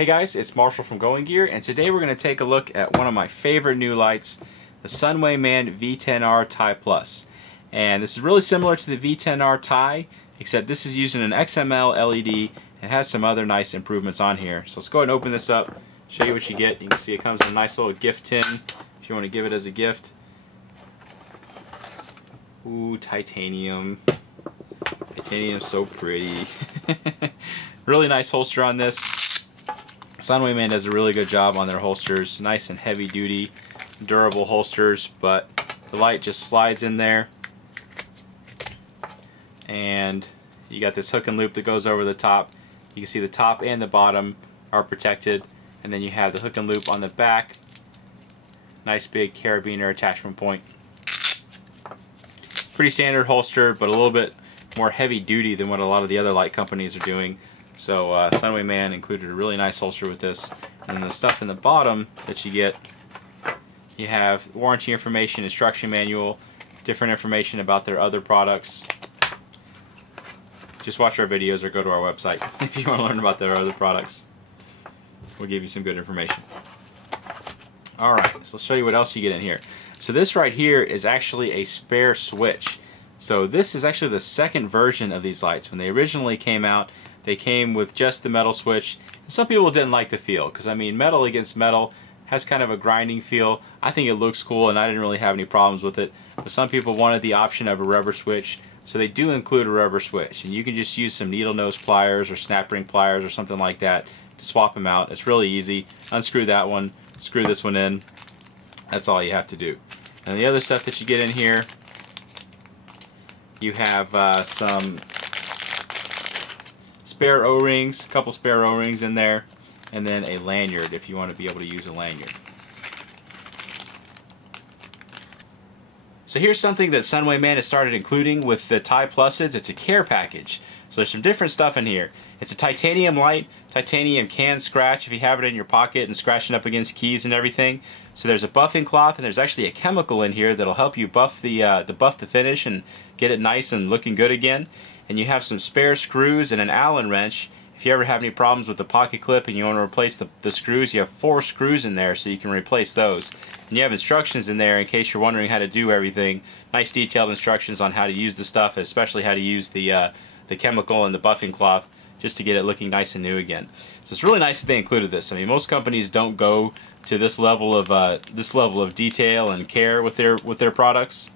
Hey guys, it's Marshall from Going Gear, and today we're going to take a look at one of my favorite new lights, the Sunwayman V10R Ti Plus. And this is really similar to the V10R Ti, except this is using an XML LED and has some other nice improvements on here. So let's go ahead and open this up, show you what you get. You can see it comes in a nice little gift tin if you want to give it as a gift. Ooh, titanium. Titanium's so pretty. Really nice holster on this. Sunwayman does a really good job on their holsters. Nice and heavy duty, durable holsters, but the light just slides in there. And you got this hook and loop that goes over the top. You can see the top and the bottom are protected. And then you have the hook and loop on the back. Nice big carabiner attachment point. Pretty standard holster, but a little bit more heavy duty than what a lot of the other light companies are doing. So Sunwayman included a really nice holster with this. And then the stuff in the bottom that you get, you have warranty information, instruction manual, different information about their other products. Just watch our videos or go to our website if you want to learn about their other products. We'll give you some good information. Alright, so let's show you what else you get in here. So this right here is actually a spare switch. So this is actually the second version of these lights. When they originally came out, they came with just the metal switch. And some people didn't like the feel, because I mean, metal against metal has kind of a grinding feel. I think it looks cool and I didn't really have any problems with it. But some people wanted the option of a rubber switch, so they do include a rubber switch. And you can just use some needle nose pliers or snap ring pliers or something like that to swap them out. It's really easy. Unscrew that one, screw this one in. That's all you have to do. And the other stuff that you get in here, you have some spare O-rings, a couple spare O-rings in there, and then a lanyard if you want to be able to use a lanyard. So here's something that Sunwayman has started including with the Ti Pluses. It's a care package. So there's some different stuff in here. It's a titanium light. Titanium can scratch if you have it in your pocket and scratching up against keys and everything. So there's a buffing cloth, and there's actually a chemical in here that'll help you buff the finish and get it nice and looking good again. And you have some spare screws and an Allen wrench. If you ever have any problems with the pocket clip and you want to replace the screws, you have 4 screws in there so you can replace those. And you have instructions in there in case you're wondering how to do everything. Nice detailed instructions on how to use the stuff, especially how to use the chemical and the buffing cloth, just to get it looking nice and new again. So it's really nice that they included this. I mean, most companies don't go to this level of detail and care with their products.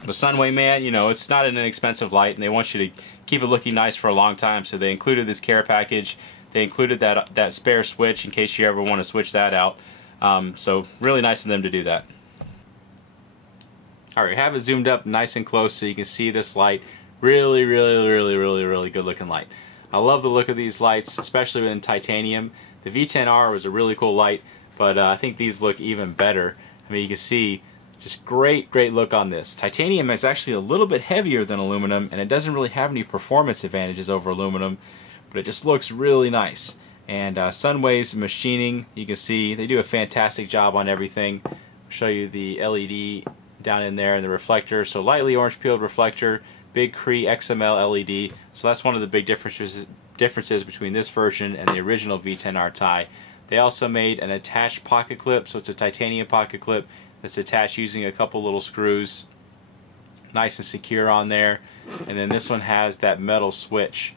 But Sunwayman, you know, it's not an inexpensive light, and they want you to keep it looking nice for a long time. So they included this care package. They included that spare switch in case you ever want to switch that out. So really nice of them to do that. Alright, have it zoomed up nice and close so you can see this light. Really good looking light. I love the look of these lights, especially in titanium. The V10R was a really cool light, but I think these look even better. I mean, you can see just great look on this. Titanium is actually a little bit heavier than aluminum, and it doesn't really have any performance advantages over aluminum, but it just looks really nice. And Sunway's machining, you can see they do a fantastic job on everything. I'll show you the LED down in there and the reflector. So lightly orange peeled reflector, big CREE XM-L LED. So that's one of the big differences between this version and the original V10R Ti. They also made an attached pocket clip, so it's a titanium pocket clip that's attached using a couple little screws. Nice and secure on there. And then this one has that metal switch,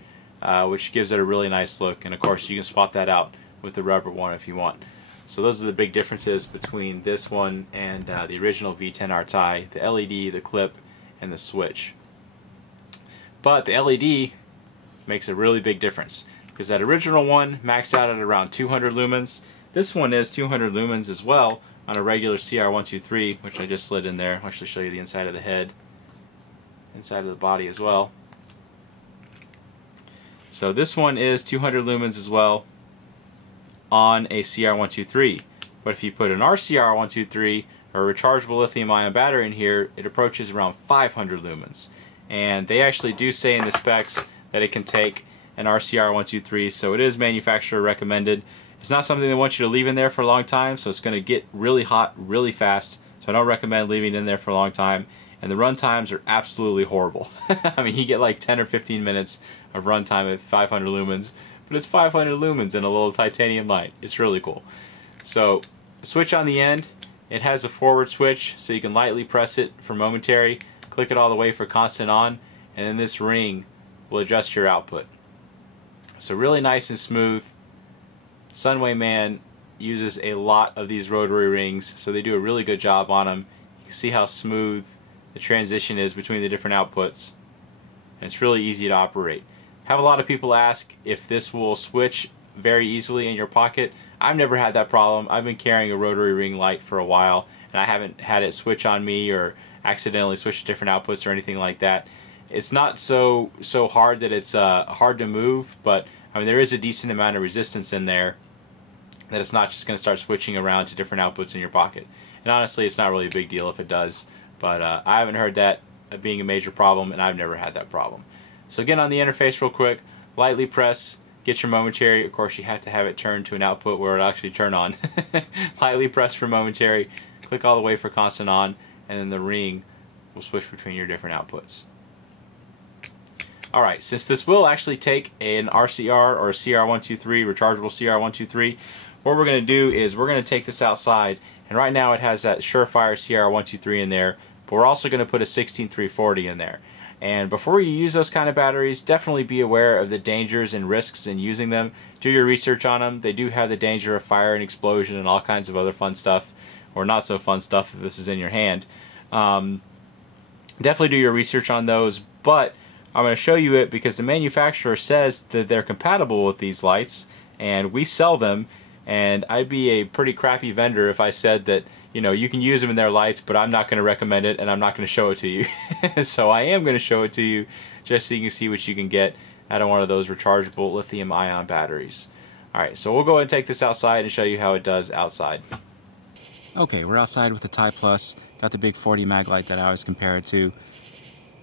which gives it a really nice look. And of course you can swap that out with the rubber one if you want. So those are the big differences between this one and the original V10R Ti. The LED, the clip, and the switch. But the LED makes a really big difference, because that original one maxed out at around 200 lumens. This one is 200 lumens as well on a regular CR123, which I just slid in there. I'll actually show you the inside of the head, inside of the body as well. So this one is 200 lumens as well on a CR123. But if you put an RCR123 or a rechargeable lithium-ion battery in here, it approaches around 500 lumens. And they actually do say in the specs that it can take an RCR123, so it is manufacturer recommended. It's not something they want you to leave in there for a long time, so it's going to get really hot really fast. So I don't recommend leaving it in there for a long time. And the run times are absolutely horrible. I mean, you get like 10 or 15 minutes of run time at 500 lumens, but it's 500 lumens in a little titanium light. It's really cool. So, switch on the end, it has a forward switch, so you can lightly press it for momentary, click it all the way for constant on, and then this ring will adjust your output. So really nice and smooth. Sunwayman uses a lot of these rotary rings, so they do a really good job on them. You can see how smooth the transition is between the different outputs, and it's really easy to operate. Have a lot of people ask if this will switch very easily in your pocket. I've never had that problem. I've been carrying a rotary ring light for a while, and I haven't had it switch on me or accidentally switch to different outputs or anything like that. It's not so hard that it's hard to move, but I mean there is a decent amount of resistance in there that it's not just going to start switching around to different outputs in your pocket. And honestly, it's not really a big deal if it does, but I haven't heard that being a major problem, and I've never had that problem. So again, on the interface real quick, lightly press, get your momentary. Of course, you have to have it turned to an output where it'll actually turn on. Lightly press for momentary, click all the way for constant on, and then the ring will switch between your different outputs. Alright, since this will actually take an RCR or a CR123, rechargeable CR123, what we're going to do is we're going to take this outside, and right now it has that Surefire CR123 in there, but we're also going to put a 16340 in there. And before you use those kind of batteries, definitely be aware of the dangers and risks in using them. Do your research on them. They do have the danger of fire and explosion and all kinds of other fun stuff, or not so fun stuff if this is in your hand. Definitely do your research on those, but I'm going to show you it because the manufacturer says that they're compatible with these lights, and we sell them, and I'd be a pretty crappy vendor if I said that, you know, you can use them in their lights, but I'm not going to recommend it, and I'm not going to show it to you. So I am going to show it to you just so you can see what you can get out of one of those rechargeable lithium-ion batteries. Alright, so we'll go ahead and take this outside and show you how it does outside. Okay, we're outside with the Ti Plus. Got the big 40 mag light that I always compare it to.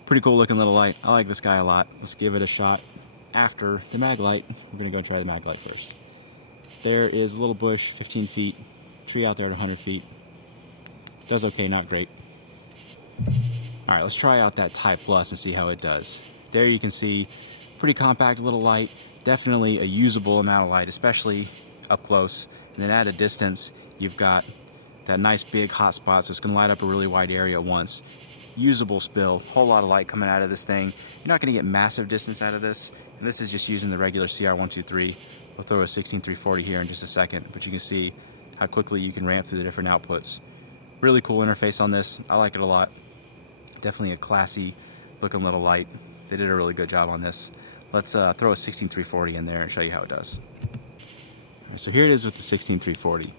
Pretty cool looking little light. I like this guy a lot. Let's give it a shot after the mag light. We're going to go and try the mag light first. There is a little bush, 15 feet. Tree out there at 100 feet. Does okay, not great. Alright, let's try out that Ti Plus and see how it does. There you can see, pretty compact little light. Definitely a usable amount of light, especially up close. And then at a distance, you've got that nice big hot spot, so it's going to light up a really wide area at once. Usable spill, whole lot of light coming out of this thing. You're not going to get massive distance out of this, and this is just using the regular CR123. We'll throw a 16340 here in just a second, but you can see how quickly you can ramp through the different outputs. Really cool interface on this. I like it a lot. Definitely a classy looking little light. They did a really good job on this. Let's throw a 16340 in there and show you how it does. Right, so here it is with the 16340.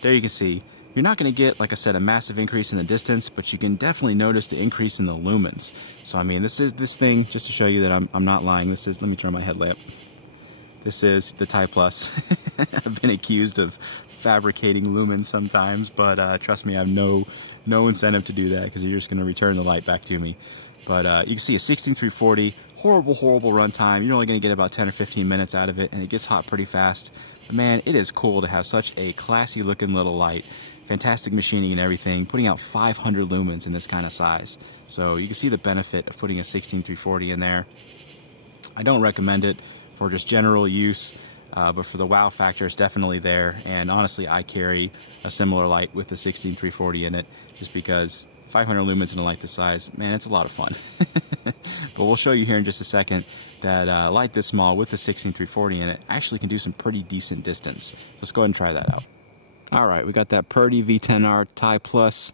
There you can see, you're not going to get, like I said, a massive increase in the distance, but you can definitely notice the increase in the lumens. So I mean, this thing, just to show you that I'm not lying, this is, let me turn my headlamp. This is the Ti Plus. I've been accused of fabricating lumens sometimes, but trust me, I have no incentive to do that because you're just going to return the light back to me. But you can see a 16340, horrible runtime. You're only going to get about 10 or 15 minutes out of it, and it gets hot pretty fast. But man, it is cool to have such a classy looking little light. Fantastic machining and everything, putting out 500 lumens in this kind of size. So you can see the benefit of putting a 16340 in there. I don't recommend it for just general use, but for the wow factor, it's definitely there. And honestly, I carry a similar light with the 16340 in it, just because 500 lumens in a light this size, man, it's a lot of fun. But we'll show you here in just a second that a light this small with the 16340 in it actually can do some pretty decent distance. Let's go ahead and try that out. Alright, we got that Purdy V10R Ti Plus.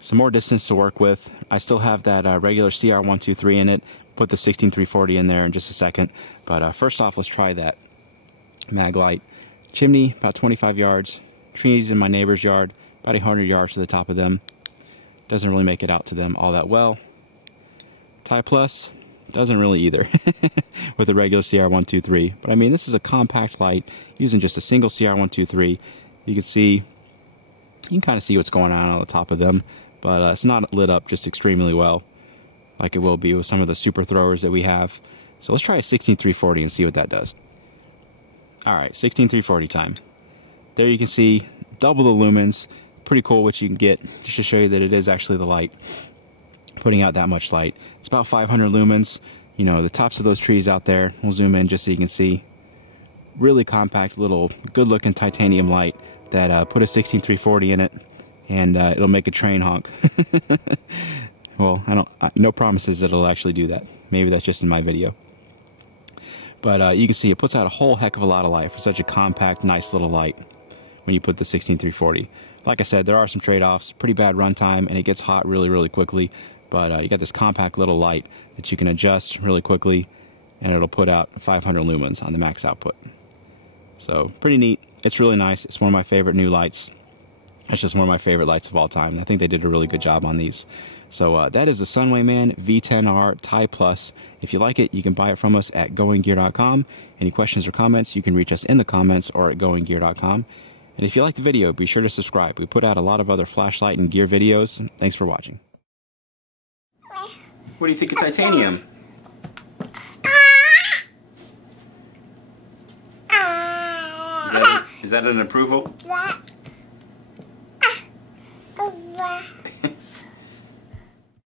Some more distance to work with. I still have that regular CR123 in it. Put the 16340 in there in just a second. But first off, let's try that mag light. Chimney, about 25 yards. Trees in my neighbor's yard, about 100 yards to the top of them. Doesn't really make it out to them all that well. Ti Plus doesn't really either with the regular CR123. But I mean, this is a compact light using just a single CR123. You can kind of see what's going on the top of them, but it's not lit up just extremely well like it will be with some of the super throwers that we have. So let's try a 16340 and see what that does. Alright, 16340 time. There you can see double the lumens. Pretty cool what you can get, just to show you that it is actually the light putting out that much light. It's about 500 lumens. You know, the tops of those trees out there, we'll zoom in just so you can see. really compact little good looking titanium light that put a 16340 in it, and it'll make a train honk. Well, no promises that it'll actually do that. Maybe that's just in my video. But you can see it puts out a whole heck of a lot of light for such a compact, nice little light when you put the 16340. Like I said, there are some trade-offs, pretty bad runtime, and it gets hot really, really quickly. But you got this compact little light that you can adjust really quickly, and it'll put out 500 lumens on the max output. So pretty neat. It's really nice. It's one of my favorite new lights. It's just one of my favorite lights of all time. And I think they did a really good job on these. So that is the Sunwayman V10R Ti Plus. If you like it, you can buy it from us at goinggear.com. Any questions or comments, you can reach us in the comments or at goinggear.com. And if you like the video, be sure to subscribe. We put out a lot of other flashlight and gear videos. Thanks for watching. What do you think of titanium? Is that an approval?